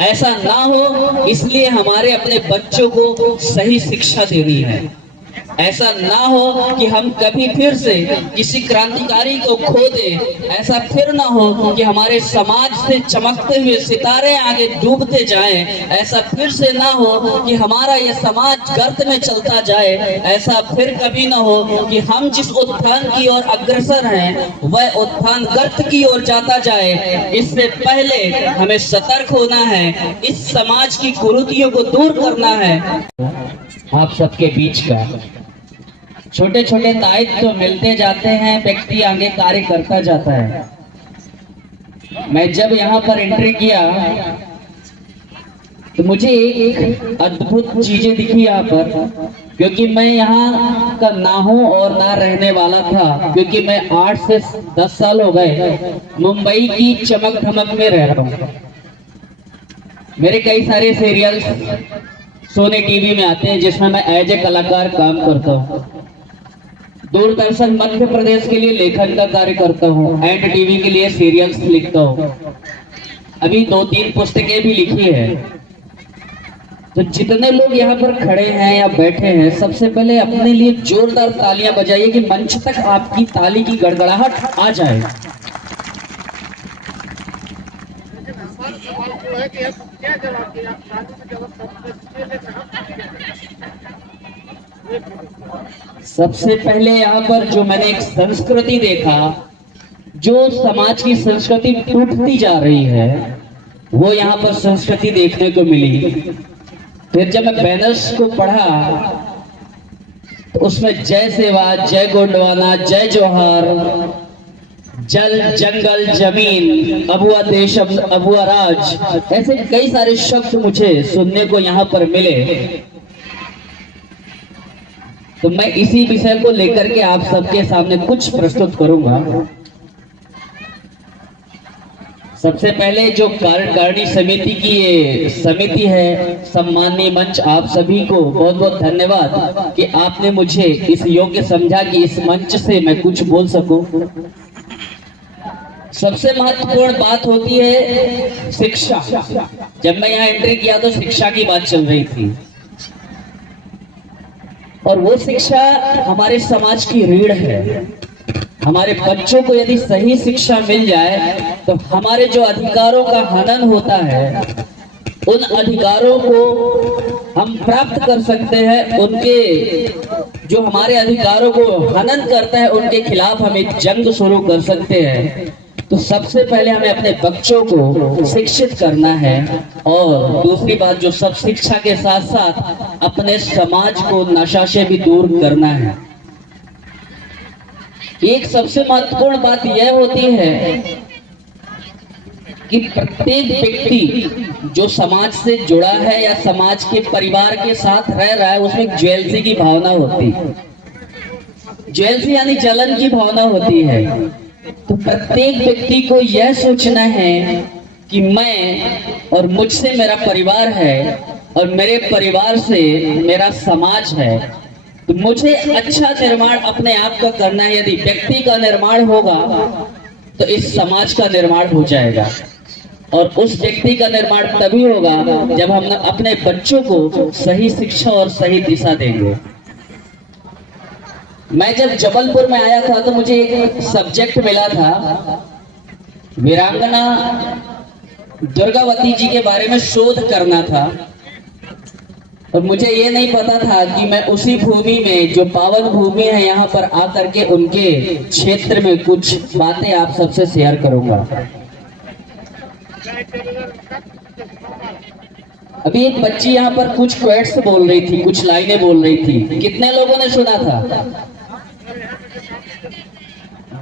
ऐसा ना हो, इसलिए हमारे अपने बच्चों को सही शिक्षा देनी है। ऐसा ना हो कि हम कभी फिर से किसी क्रांतिकारी को खो दें। ऐसा फिर ना हो कि हमारे समाज से चमकते हुए सितारे आगे डूबते जाएं। ऐसा फिर से ना हो कि हमारा ये समाज गर्त में चलता जाए। ऐसा फिर कभी ना हो कि हम जिस उत्थान की ओर अग्रसर हैं वह उत्थान गर्त की ओर जाता जाए। इससे पहले हमें सतर्क होना है, इस समाज की कुरीतियों को दूर करना है। आप सबके बीच का छोटे छोटे दायित्व तो मिलते जाते हैं, व्यक्ति आगे कार्य करता जाता है। मैं जब यहाँ पर एंट्री किया तो मुझे एक अद्भुत चीजें दिखी यहाँ पर, क्योंकि मैं यहाँ का ना हूँ और ना रहने वाला था, क्योंकि मैं 8 से 10 साल हो गए मुंबई की चमक धमक में रह रहा हूँ। मेरे कई सारे सीरियल्स सोनी टीवी में आते हैं जिसमें मैं एज ए कलाकार काम करता हूँ। दूरदर्शन मध्य प्रदेश के लिए लेखन का कार्य करता हूँ, एंड टीवी के लिए सीरियल्स लिखता हूँ। अभी 2-3 पुस्तकें भी लिखी है। तो जितने लोग यहाँ पर खड़े हैं या बैठे हैं, सबसे पहले अपने लिए जोरदार तालियां बजाइए कि मंच तक आपकी ताली की गड़गड़ाहट आ जाए। सबसे पहले यहाँ पर जो मैंने एक संस्कृति देखा, जो समाज की संस्कृति टूटती जा रही है, वो यहाँ पर संस्कृति देखने को मिली। फिर जब मैं बैनर्स को पढ़ा तो उसमें जय सेवा, जय गोंडवाना, जय जोहार, जल जंगल जमीन, अबुआ देश अबुआ राज, ऐसे कई सारे शब्द मुझे सुनने को यहाँ पर मिले। तो मैं इसी विषय को लेकर के आप सबके सामने कुछ प्रस्तुत करूंगा। सबसे पहले जो कार्यकारिणी समिति की ये समिति है, सम्माननीय मंच, आप सभी को बहुत बहुत धन्यवाद कि आपने मुझे इस योग्य समझा कि इस मंच से मैं कुछ बोल सकूं। सबसे महत्वपूर्ण बात होती है शिक्षा। जब मैं यहाँ एंट्री किया तो शिक्षा की बात चल रही थी, और वो शिक्षा हमारे समाज की रीढ़ है। हमारे बच्चों को यदि सही शिक्षा मिल जाए तो हमारे जो अधिकारों का हनन होता है, उन अधिकारों को हम प्राप्त कर सकते हैं। उनके जो हमारे अधिकारों को हनन करता है, उनके खिलाफ हम एक जंग शुरू कर सकते हैं। तो सबसे पहले हमें अपने बच्चों को शिक्षित करना है, और दूसरी बात जो सब शिक्षा के साथ साथ अपने समाज को नशा से भी दूर करना है। एक सबसे महत्वपूर्ण बात यह होती है कि प्रत्येक व्यक्ति जो समाज से जुड़ा है या समाज के परिवार के साथ रह रहा है, उसमें जेलसी की भावना होती है। जेलसी यानी जलन की भावना होती है। तो प्रत्येक व्यक्ति को यह सोचना है कि मैं और मुझसे मेरा परिवार है, और मेरे परिवार से मेरा समाज है। तो मुझे अच्छा निर्माण अपने आप का करना है। यदि व्यक्ति का निर्माण होगा तो इस समाज का निर्माण हो जाएगा, और उस व्यक्ति का निर्माण तभी होगा जब हम अपने बच्चों को सही शिक्षा और सही दिशा देंगे। मैं जब जबलपुर में आया था तो मुझे एक सब्जेक्ट मिला था, वीरांगना दुर्गावती जी के बारे में शोध करना था। और मुझे ये नहीं पता था कि मैं उसी भूमि में, जो पावन भूमि है, यहाँ पर आकर के उनके क्षेत्र में कुछ बातें आप सबसे शेयर करूंगा। अभी एक बच्ची यहाँ पर कुछ क्वेट्स बोल रही थी, कुछ लाइनें बोल रही थी। कितने लोगों ने सुना था?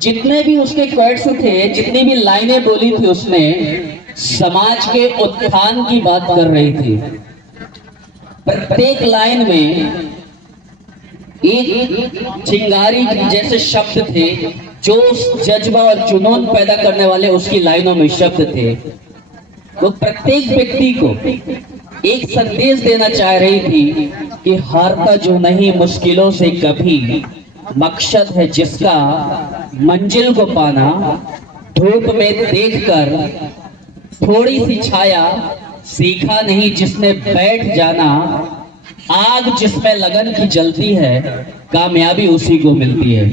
जितने भी उसके क्वेट्स थे, जितनी भी लाइनें बोली थी, उसमें समाज के उत्थान की बात कर रही थी। प्रत्येक लाइन में एक चिंगारी जैसे शब्द थे, जो जज्बा और जुनून पैदा करने वाले उसकी लाइनों में शब्द थे। वो प्रत्येक व्यक्ति को एक संदेश देना चाह रही थी कि हारता जो नहीं मुश्किलों से कभी, मकसद है जिसका मंजिल को पाना। धूप में देखकर थोड़ी सी छाया, सीखा नहीं जिसने बैठ जाना, आग जिसमें लगन की जलती है, कामयाबी उसी को मिलती है।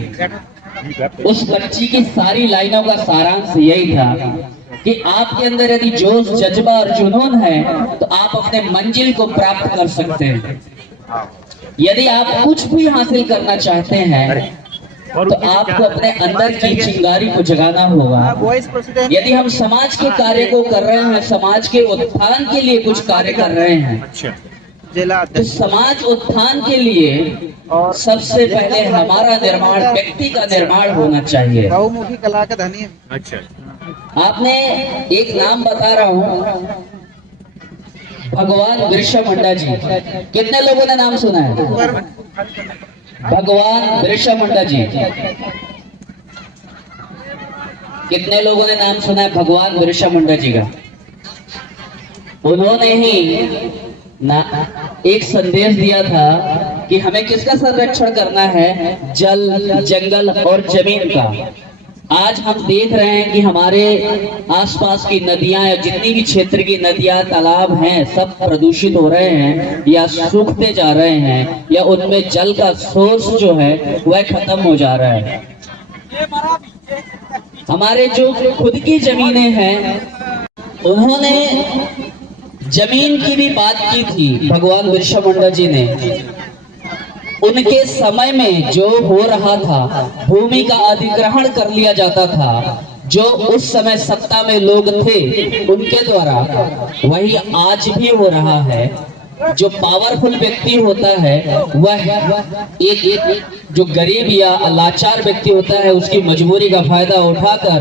उस बच्ची की सारी लाइनों का सारांश यही था कि आपके अंदर यदि जोश, जज्बा और जुनून है तो आप अपने मंजिल को प्राप्त कर सकते हैं। यदि आप कुछ भी हासिल करना चाहते हैं तो आपको अपने अंदर की चिंगारी को जगाना होगा। यदि हम समाज के कार्य को कर रहे हैं, समाज के उत्थान के लिए कुछ कार्य कर रहे हैं, तो समाज उत्थान के लिए सबसे पहले हमारा निर्माण, व्यक्ति का निर्माण होना चाहिए। बहुमुखी कला का धनी। अच्छा, आपने एक नाम बता रहा हूँ, भगवान बिरसा मुंडा जी। कितने लोगों ने नाम सुना है भगवान बिरसा मुंडा जी? कितने लोगों ने नाम सुना है भगवान बिरसा मुंडा जी का? उन्होंने ही एक संदेश दिया था कि हमें किसका संरक्षण करना है? जल, जंगल और जमीन का। आज हम देख रहे हैं कि हमारे आसपास की नदियां या जितनी भी क्षेत्र की नदियां, तालाब हैं, सब प्रदूषित हो रहे हैं या सूखते जा रहे हैं, या उनमें जल का सोर्स जो है वह खत्म हो जा रहा है। हमारे जो खुद की जमीनें हैं, उन्होंने जमीन की भी बात की थी भगवान बिरसा मुंडा जी ने। उनके समय में जो हो रहा था, भूमि का अधिग्रहण कर लिया जाता था, जो उस समय सत्ता में लोग थे उनके द्वारा, वही आज भी हो रहा है। जो पावरफुल व्यक्ति होता है वह एक जो गरीब या लाचार व्यक्ति होता है उसकी मजबूरी का फायदा उठाकर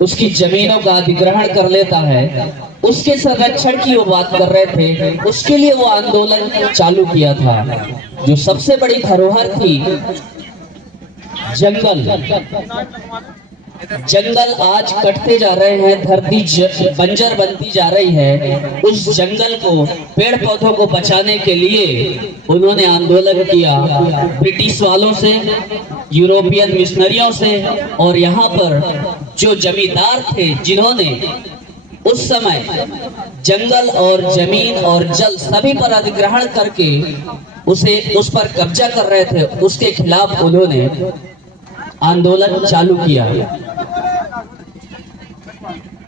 उसकी जमीनों का अधिग्रहण कर लेता है। उसके संरक्षण की वो बात कर रहे थे, उसके लिए वो आंदोलन चालू किया था। जो सबसे बड़ी धरोहर थी जंगल, जंगल आज कटते जा रहे हैं, धरती बंजर बनती जा रही है। उस जंगल को, पेड़ पौधों को बचाने के लिए उन्होंने आंदोलन किया ब्रिटिश वालों से, यूरोपियन मिशनरियों से, और यहाँ पर जो जमींदार थे जिन्होंने उस समय जंगल और जमीन और जल सभी पर अधिग्रहण करके उस पर कब्जा कर रहे थे, उसके खिलाफ उन्होंने आंदोलन चालू किया।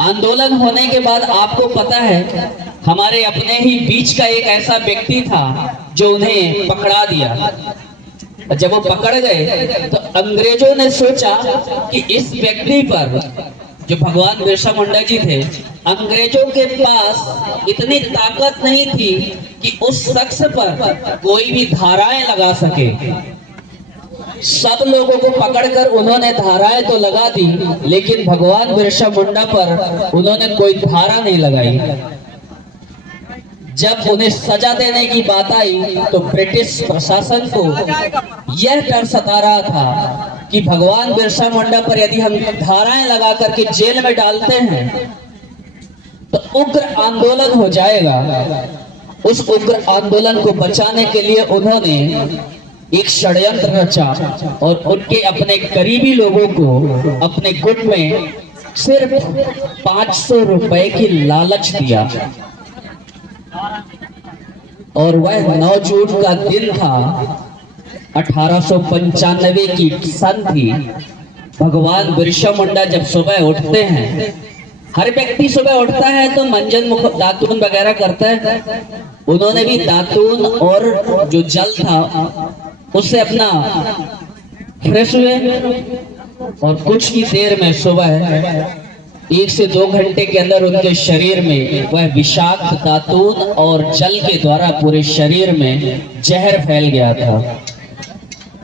आंदोलन होने के बाद आपको पता है हमारे अपने ही बीच का एक ऐसा व्यक्ति था जो उन्हें पकड़ा दिया। जब वो पकड़ गए तो अंग्रेजों ने सोचा कि इस व्यक्ति पर, जो भगवान बिरसा मुंडा जी थे, अंग्रेजों के पास इतनी ताकत नहीं थी कि उस शख्स पर कोई भी धाराएं लगा सके। सब लोगों को पकड़कर उन्होंने धाराएं तो लगा दी, लेकिन भगवान बिरसा मुंडा पर उन्होंने कोई धारा नहीं लगाई। जब उन्हें सजा देने की बात आई तो ब्रिटिश प्रशासन को यह डर सता रहा था कि भगवान बिरसा मुंडा पर यदि हम धाराएं लगा करके जेल में डालते हैं तो उग्र आंदोलन हो जाएगा। उस उग्र आंदोलन को बचाने के लिए उन्होंने एक षड्यंत्र रचा और उनके अपने करीबी लोगों को अपने गुट में सिर्फ 500 रुपए की लालच दिया। और वह 9 जून का दिन था, 1895 की सन थी। भगवान बिरसा मुंडा जब सुबह उठते हैं, हर व्यक्ति सुबह उठता है तो मंजन मुख दातून वगैरह करता है। उन्होंने भी दातून और जो जल था उससे अपना फ्रेश हुए और कुछ ही देर में सुबह 1 से 2 घंटे के अंदर उनके शरीर में वह विषाक्त दातून और जल के द्वारा पूरे शरीर में जहर फैल गया था।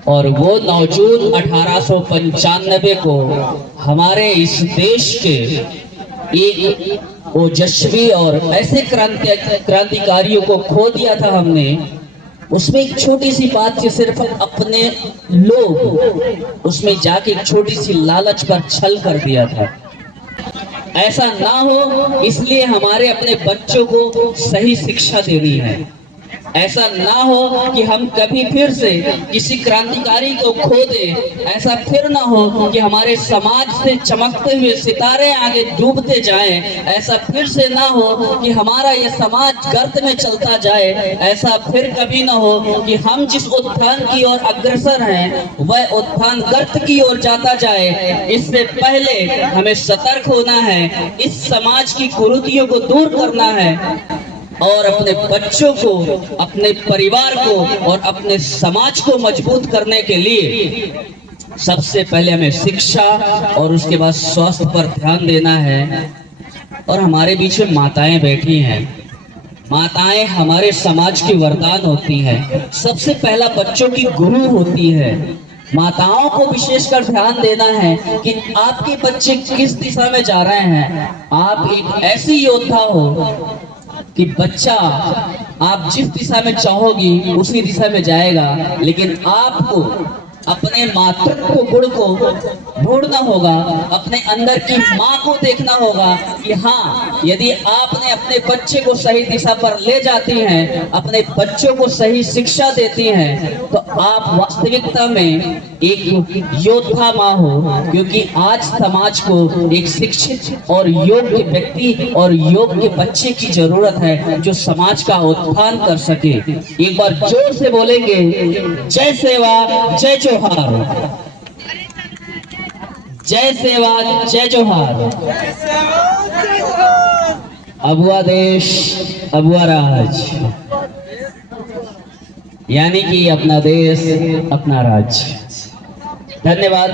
और वो 9 जून 1895 को हमारे इस देश के एक ओजस्वी और ऐसे क्रांतिकारियों को खो दिया था हमने। उसमें एक छोटी सी बात थी, सिर्फ अपने लोग उसमें जाके एक छोटी सी लालच पर छल कर दिया था। ऐसा ना हो इसलिए हमारे अपने बच्चों को सही शिक्षा देनी है। ऐसा ना हो कि हम कभी फिर से किसी क्रांतिकारी को खो दें। ऐसा फिर ना हो कि हमारे समाज से चमकते हुए सितारे आगे डूबते जाएं। ऐसा फिर से ना हो कि हमारा ये समाज गर्त में चलता जाए। ऐसा फिर कभी ना हो कि हम जिस उत्थान की ओर अग्रसर हैं वह उत्थान गर्त की ओर जाता जाए। इससे पहले हमें सतर्क होना है, इस समाज की कुरीतियों को दूर करना है और अपने बच्चों को, अपने परिवार को और अपने समाज को मजबूत करने के लिए सबसे पहले हमें शिक्षा और उसके बाद स्वास्थ्य पर ध्यान देना है। और हमारे बीच में माताएं बैठी हैं। माताएं हमारे समाज की वरदान होती हैं। सबसे पहला बच्चों की गुरु होती है। माताओं को विशेषकर ध्यान देना है कि आपके बच्चे किस दिशा में जा रहे हैं। आप एक ऐसी योद्धा हो कि बच्चा आप जिस दिशा में चाहोगी उसी दिशा में जाएगा, लेकिन आपको अपने मातृत्व गुण को ढूंढना होगा, अपने अंदर की माँ को देखना होगा कि हाँ, यदि आपने अपने बच्चे को सही दिशा पर ले जाती हैं, अपने बच्चों को सही शिक्षा देती हैं, तो आप वास्तविकता में एक योद्धा माँ हो। क्योंकि आज समाज को एक शिक्षित और योग्य व्यक्ति और योग्य बच्चे की जरूरत है जो समाज का उत्थान कर सके। एक बार जोर से बोलेंगे, जय सेवा जय जोहार, जय सेवा जय जोहार। अबुआ देश अबुआ राज, यानी कि अपना देश अपना राज। धन्यवाद।